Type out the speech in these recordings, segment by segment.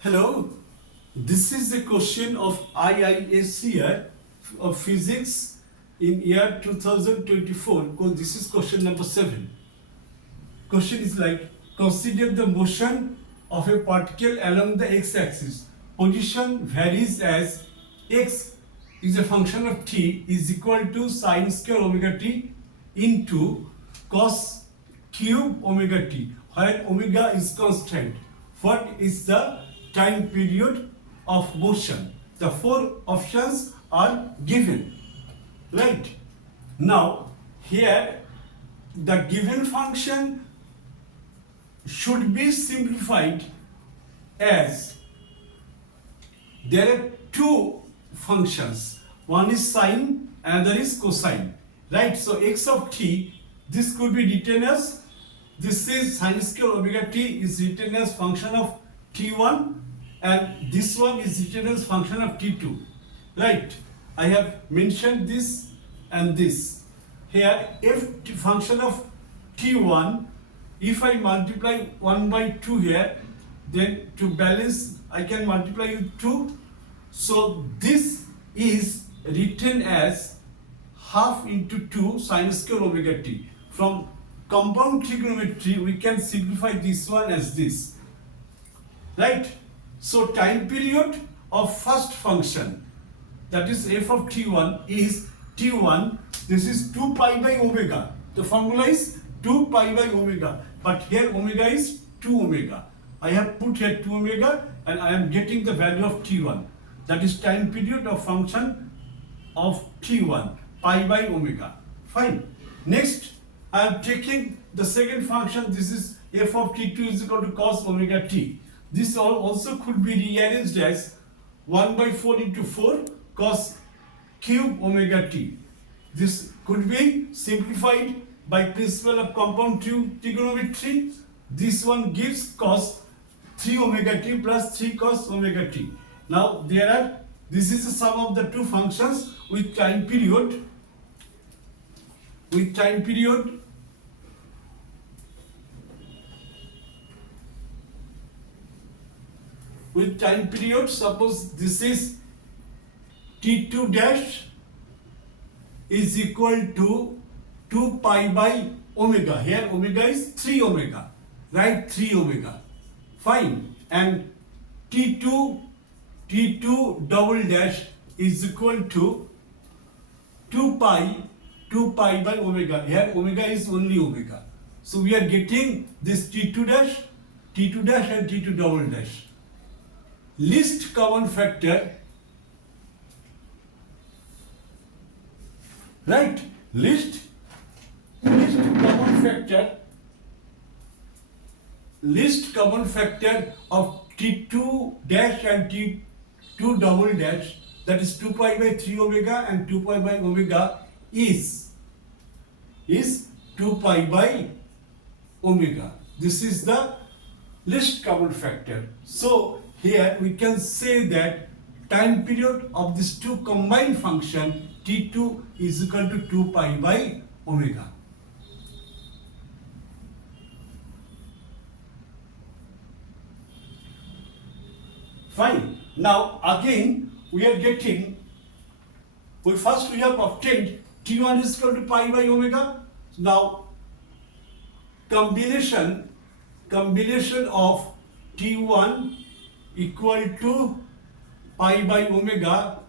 Hello, this is a question of IISc of physics in year 2024. This is question number 7. Question is like, consider the motion of a particle along the x-axis. Position varies as x is a function of t is equal to sine square omega t into cos cube omega t, where omega is constant. What is the time period of motion? The 4 options are given. Right? Now, here the given function should be simplified as there are 2 functions. One is sine, another is cosine. Right? So x of t, this could be written as, this is sine square omega t is written as function of t1, and this one is written as function of t2. Right? I have mentioned this and this. Here, if function of t1, if I multiply 1 by 2 here, then to balance I can multiply with 2. So this is written as half into 2 sine square omega t. From compound trigonometry we can simplify this one as this. Right? So time period of first function, that is f of t1, is t1. This is 2 pi by omega. The formula is 2 pi by omega. But here omega is 2 omega. I have put here 2 omega and I am getting the value of t1. That is time period of function of t1, pi by omega. Fine. Next, I am taking the second function. This is f of t2 is equal to cos omega t. This also could be rearranged as 1 by 4 into 4 cos cube omega t. This could be simplified by principle of compound trigonometry. This one gives cos 3 omega t plus 3 cos omega t. Now this is the sum of the 2 functions with time period. Suppose this is t2 dash is equal to 2 pi by omega. Here omega is 3 omega. Right? 3 omega. Fine. And t2 double dash is equal to 2 pi by omega. Here omega is only omega. So we are getting this t2 dash and t2 double dash. Least common factor, right? Least common factor of t2 dash and t2 double dash, that is 2 pi by 3 omega and 2 pi by omega is 2 pi by omega. This is the least common factor. So here we can say that time period of these 2 combined function t2 is equal to 2 pi by omega. Fine. Now again we are getting, first we have obtained t1 is equal to pi by omega. Now combination of t1 equal to pi by omega,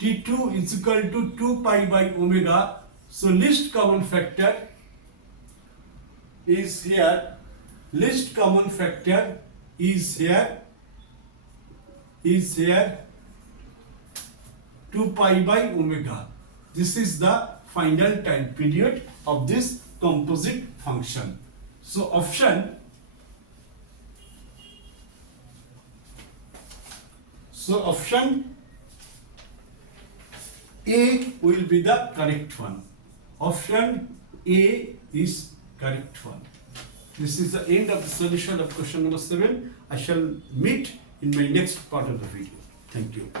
t2 is equal to 2 pi by omega. So least common factor is here. 2 pi by omega. This is the final time period of this composite function. So option A will be the correct one. Option A is correct one. This is the end of the solution of question number 7. I shall meet in my next part of the video. Thank you.